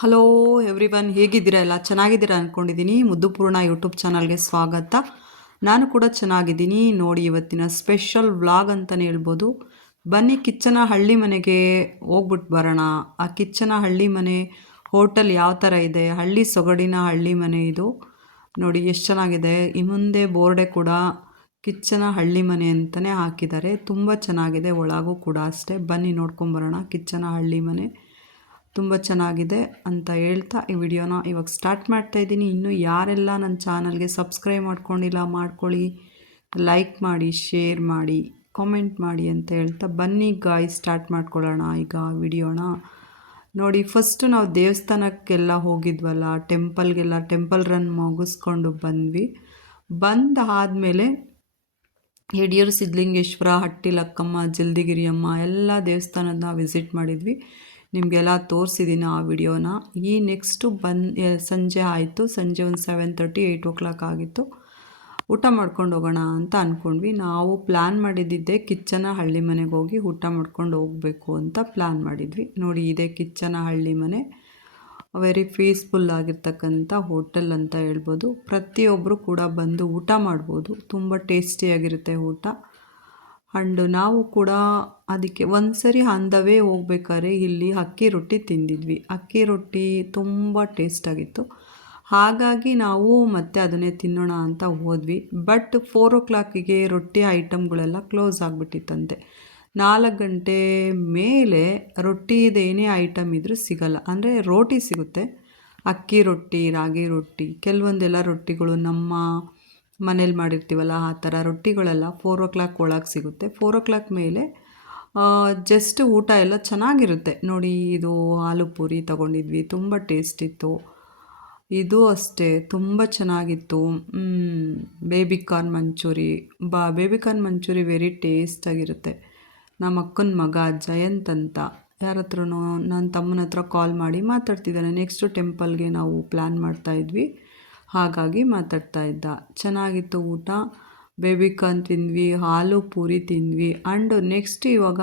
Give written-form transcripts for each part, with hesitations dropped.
Hello everyone, ಹೇಗಿದ್ದೀರಾ? ಎಲ್ಲ ಚೆನ್ನಾಗಿದ್ದೀರಾ ಅಂದ್ಕೊಂಡಿದ್ದೀನಿ. ಮುದ್ದುಪೂರ್ಣ ಯೂಟ್ಯೂಬ್ ಚಾನಲ್ಗೆ ಸ್ವಾಗತ. ನಾನು ಕೂಡ ಚೆನ್ನಾಗಿದ್ದೀನಿ. ನೋಡಿ, ಇವತ್ತಿನ ಸ್ಪೆಷಲ್ ವ್ಲಾಗ್ ಅಂತಲೇ ಹೇಳ್ಬೋದು. ಬನ್ನಿ ಕಿಚ್ಚನ ಹಳ್ಳಿ ಮನೆಗೆ ಹೋಗ್ಬಿಟ್ಟು ಬರೋಣ. ಆ ಕಿಚ್ಚನ ಹಳ್ಳಿ ಮನೆ ಹೋಟೆಲ್ ಯಾವ ಥರ ಇದೆ, ಹಳ್ಳಿ ಸೊಗಡಿನ ಹಳ್ಳಿ ಮನೆ ಇದು. ನೋಡಿ ಎಷ್ಟು ಚೆನ್ನಾಗಿದೆ. ಈ ಮುಂದೆ ಬೋರ್ಡೆ ಕೂಡ ಕಿಚ್ಚನ ಹಳ್ಳಿ ಮನೆ ಅಂತಲೇ ಹಾಕಿದ್ದಾರೆ. ತುಂಬ ಚೆನ್ನಾಗಿದೆ. ಒಳಗೂ ಕೂಡ ಅಷ್ಟೇ. ಬನ್ನಿ ನೋಡ್ಕೊಂಬರೋಣ ಕಿಚ್ಚನ ಹಳ್ಳಿ ಮನೆ. ತುಂಬ ಚೆನ್ನಾಗಿದೆ ಅಂತ ಹೇಳ್ತಾ ಈ ವಿಡಿಯೋನ ಇವಾಗ ಸ್ಟಾರ್ಟ್ ಮಾಡ್ತಾಯಿದ್ದೀನಿ. ಇನ್ನೂ ಯಾರೆಲ್ಲ ನನ್ನ ಚಾನಲ್ಗೆ ಸಬ್ಸ್ಕ್ರೈಬ್ ಮಾಡ್ಕೊಂಡಿಲ್ಲ ಮಾಡ್ಕೊಳ್ಳಿ, ಲೈಕ್ ಮಾಡಿ, ಶೇರ್ ಮಾಡಿ, ಕಾಮೆಂಟ್ ಮಾಡಿ ಅಂತ ಹೇಳ್ತಾ ಬನ್ನಿ ಗಾಯ್ಸ್ ಸ್ಟಾರ್ಟ್ ಮಾಡ್ಕೊಳ್ಳೋಣ ಈಗ ವಿಡಿಯೋನ. ನೋಡಿ, ಫಸ್ಟು ನಾವು ದೇವಸ್ಥಾನಕ್ಕೆಲ್ಲ ಹೋಗಿದ್ವಲ್ಲ, ಟೆಂಪಲ್ ರನ್ ಮುಗಿಸ್ಕೊಂಡು ಬಂದ್ವಿ. ಬಂದಾದಮೇಲೆ ಯಡಿಯೂರು ಸಿದ್ಧಲಿಂಗೇಶ್ವರ, ಹಟ್ಟಿಲಕ್ಕಮ್ಮ, ಜಲ್ದಿಗಿರಿಯಮ್ಮ ಎಲ್ಲ ದೇವಸ್ಥಾನದ ವಿಸಿಟ್ ಮಾಡಿದ್ವಿ. ನಿಮಗೆಲ್ಲ ತೋರಿಸಿದ್ದೀನಿ ಆ ವಿಡಿಯೋನ. ಈ ನೆಕ್ಸ್ಟು ಸಂಜೆ ಆಯಿತು. ಸಂಜೆ ಒಂದು 7:30 8 o'clock ಆಗಿತ್ತು. ಊಟ ಮಾಡ್ಕೊಂಡು ಹೋಗೋಣ ಅಂತ ಅಂದ್ಕೊಂಡ್ವಿ. ನಾವು ಪ್ಲ್ಯಾನ್ ಮಾಡಿದ್ದಿದ್ದೆ ಕಿಚ್ಚನ ಹಳ್ಳಿ ಮನೆಗೆ ಹೋಗಿ ಊಟ ಮಾಡ್ಕೊಂಡು ಹೋಗಬೇಕು ಅಂತ ಪ್ಲ್ಯಾನ್ ಮಾಡಿದ್ವಿ. ನೋಡಿ, ಇದೇ ಕಿಚ್ಚನ ಹಳ್ಳಿ ಮನೆ. ವೆರಿ ಪೀಸ್ಫುಲ್ ಆಗಿರ್ತಕ್ಕಂಥ ಹೋಟೆಲ್ ಅಂತ ಹೇಳ್ಬೋದು. ಪ್ರತಿಯೊಬ್ಬರು ಕೂಡ ಬಂದು ಊಟ ಮಾಡ್ಬೋದು. ತುಂಬ ಟೇಸ್ಟಿಯಾಗಿರುತ್ತೆ ಊಟ. ಆ್ಯಂಡ್ ನಾವು ಕೂಡ ಅದಕ್ಕೆ ಒಂದು ಸರಿ ಆನ್ ದ ವೇ ಹೋಗ್ಬೇಕಾದ್ರೆ ಇಲ್ಲಿ ಅಕ್ಕಿ ರೊಟ್ಟಿ ತಿಂದಿದ್ವಿ. ಅಕ್ಕಿ ರೊಟ್ಟಿ ತುಂಬ ಟೇಸ್ಟಾಗಿತ್ತು. ಹಾಗಾಗಿ ನಾವು ಮತ್ತೆ ಅದನ್ನೇ ತಿನ್ನೋಣ ಅಂತ ಹೋದ್ವಿ. ಬಟ್ 4 o'clockಗೆ ರೊಟ್ಟಿ ಐಟಮ್ಗಳೆಲ್ಲ ಕ್ಲೋಸ್ ಆಗಿಬಿಟ್ಟಿತ್ತಂತೆ. 4 ಗಂಟೆ ಮೇಲೆ ರೊಟ್ಟಿದೇನೇ ಐಟಮ್ ಇದ್ರೂ ಸಿಗಲ್ಲ. ಅಂದರೆ ರೋಟಿ ಸಿಗುತ್ತೆ, ಅಕ್ಕಿ ರೊಟ್ಟಿ, ರಾಗಿ ರೊಟ್ಟಿ, ಕೆಲವೊಂದೆಲ್ಲ ರೊಟ್ಟಿಗಳು ನಮ್ಮ ಮನೇಲಿ ಮಾಡಿರ್ತೀವಲ್ಲ ಆ ಥರ ರೊಟ್ಟಿಗಳೆಲ್ಲ 4 o'clock ಒಳಗೆ ಸಿಗುತ್ತೆ. 4 o'clock ಮೇಲೆ ಜಸ್ಟ್ ಊಟ ಎಲ್ಲ ಚೆನ್ನಾಗಿರುತ್ತೆ. ನೋಡಿ, ಇದು ಆಲೂ ಪೂರಿ ತೊಗೊಂಡಿದ್ವಿ, ತುಂಬ ಟೇಸ್ಟ್ ಇತ್ತು. ಇದು ಅಷ್ಟೇ ತುಂಬ ಚೆನ್ನಾಗಿತ್ತು. ಬೇಬಿಕಾರ್ನ್ ಮಂಚೂರಿ ವೆರಿ ಟೇಸ್ಟಾಗಿರುತ್ತೆ. ನಮ್ಮ ಅಕ್ಕನ ಮಗ ಜಯಂತ್ ಅಂತ ಯಾರ ಹತ್ರನೂ ನನ್ನ ತಮ್ಮನ ಹತ್ರ ಕಾಲ್ ಮಾಡಿ ಮಾತಾಡ್ತಿದ್ದಾನೆ. ನೆಕ್ಸ್ಟು ಟೆಂಪಲ್ಗೆ ನಾವು ಪ್ಲ್ಯಾನ್ ಮಾಡ್ತಾಯಿದ್ವಿ, ಹಾಗಾಗಿ ಮಾತಾಡ್ತಾ ಇದ್ದ. ಚೆನ್ನಾಗಿತ್ತು ಊಟ. ಬೇಬಿಕಾರ್ನ್ ತಿಂದ್ವಿ, ಆಲೂ ಪೂರಿ ತಿಂದ್ವಿ. ಆ್ಯಂಡ್ ನೆಕ್ಸ್ಟ್ ಇವಾಗ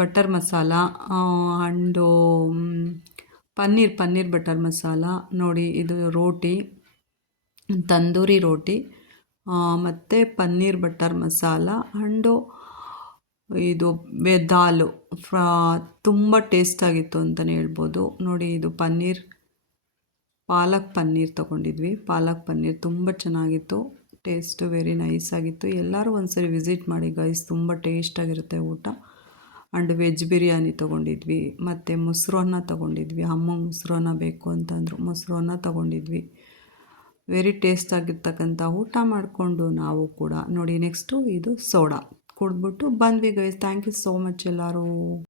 butter masala and paneer butter masala. ನೋಡಿ, ಇದು ರೋಟಿ, ತಂದೂರಿ ರೋಟಿ ಮತ್ತು ಪನ್ನೀರ್ ಬಟರ್ ಮಸಾಲ ಆ್ಯಂಡು ಇದು ದಾಲು ತುಂಬ ಟೇಸ್ಟಾಗಿತ್ತು ಅಂತಲೇ ಹೇಳ್ಬೋದು. ನೋಡಿ, ಇದು ಪಾಲಕ್ ಪನ್ನೀರ್ ತೊಗೊಂಡಿದ್ವಿ. ಪಾಲಕ್ ಪನ್ನೀರ್ ತುಂಬ ಚೆನ್ನಾಗಿತ್ತು. ಟೇಸ್ಟು ವೆರಿ ನೈಸ್ ಆಗಿತ್ತು. ಎಲ್ಲರೂ ಒಂದ್ಸರಿ ವಿಸಿಟ್ ಮಾಡಿ ಗೈಸ್, ತುಂಬ ಟೇಸ್ಟಾಗಿರುತ್ತೆ ಊಟ. ಆ್ಯಂಡ್ ವೆಜ್ ಬಿರಿಯಾನಿ ತೊಗೊಂಡಿದ್ವಿ. ಮತ್ತು ಮೊಸರನ್ನ ತೊಗೊಂಡಿದ್ವಿ. ಅಮ್ಮಂಗೆ ಮೊಸರನ್ನ ಬೇಕು ಅಂತಂದರು, ಮೊಸರನ್ನ ತೊಗೊಂಡಿದ್ವಿ. ವೆರಿ ಟೇಸ್ಟಾಗಿರ್ತಕ್ಕಂಥ ಊಟ ಮಾಡಿಕೊಂಡು ನಾವು ಕೂಡ ನೋಡಿ, ನೆಕ್ಸ್ಟು ಇದು ಸೋಡಾ ಕುಡಿದ್ಬಿಟ್ಟು ಬಂದ್ವಿ guys. Thank you so much ಎಲ್ಲರೂ.